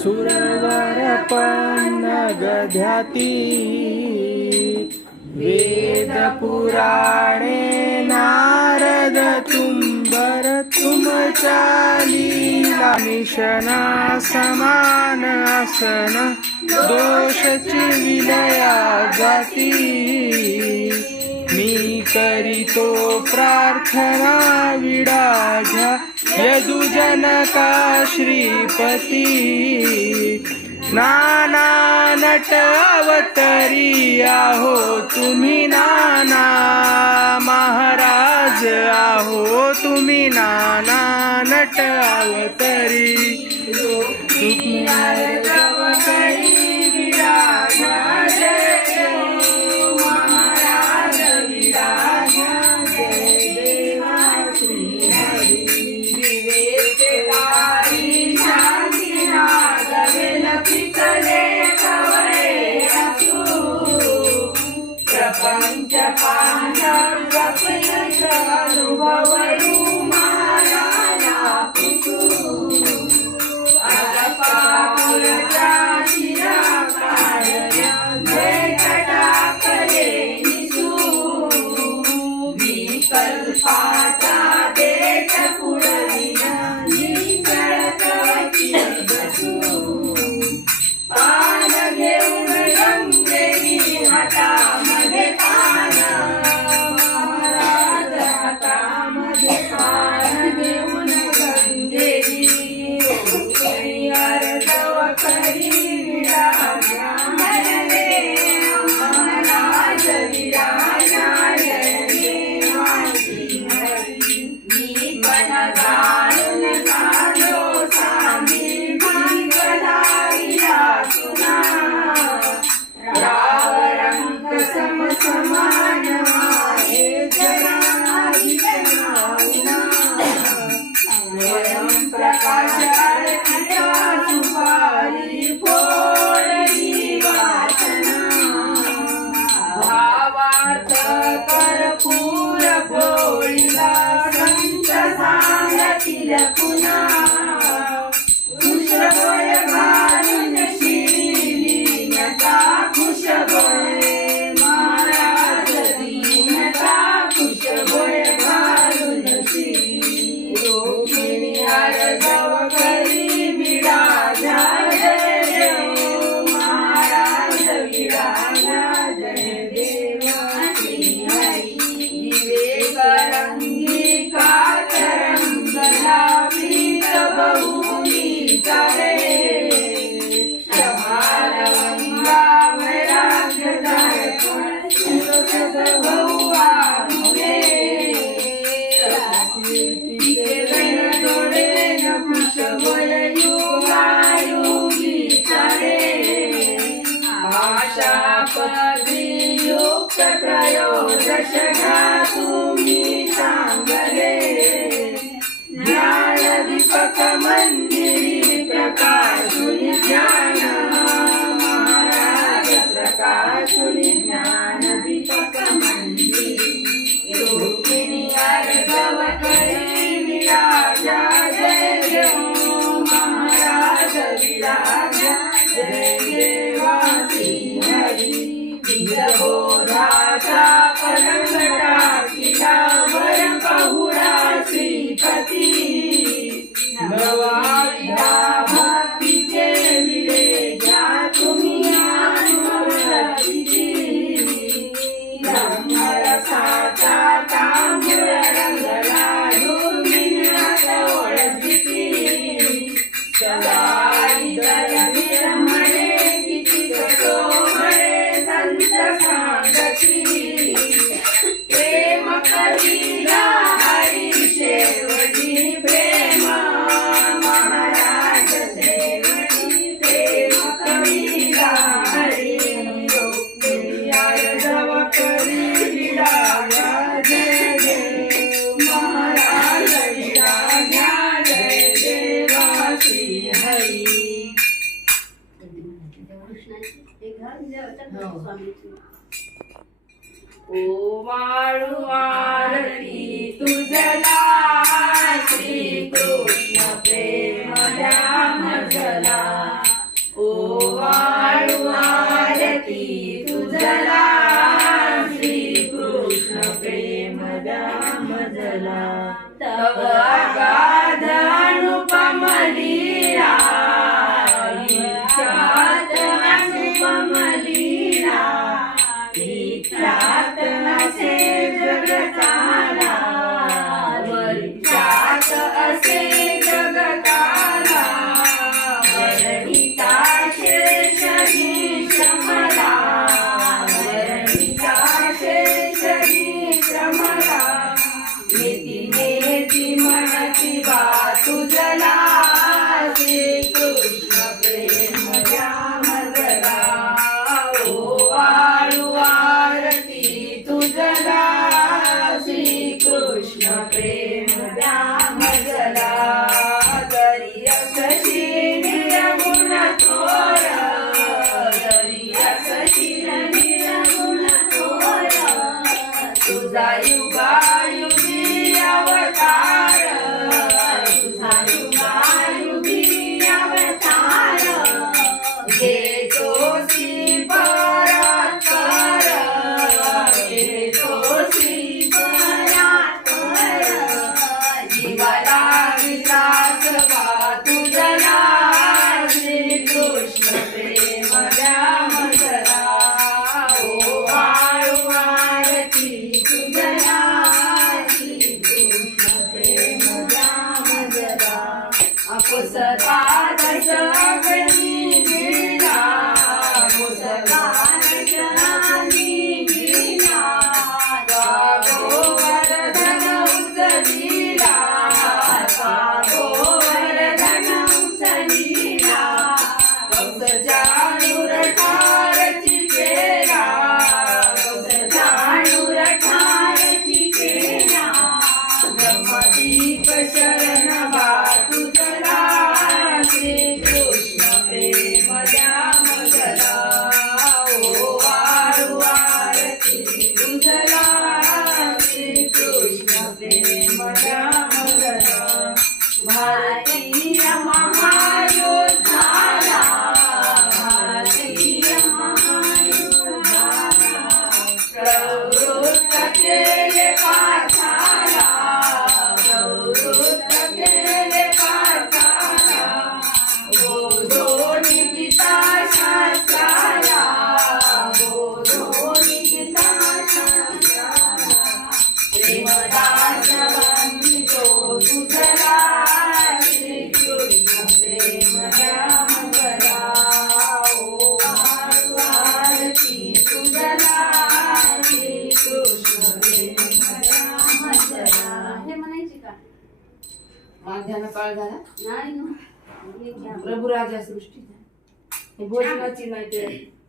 सुरवरपन्नगध्याति वेदपुराणे नारद तुम्बर तुमचालीला मिशना समान आसन दोषची विलया जाती मी करितो प्रार्थना विडा यदुजनका श्रीपती नाना नट अवतरी आहो तुम्ही नाना महाराज आहो तुम्ही नाना नट अवतरी love will. Hello. वाळू आरती तुझला la la अध्यान काळ झाला. नाही ना. प्रभुराजा सृष्टी हे भोजनाची माहिती ते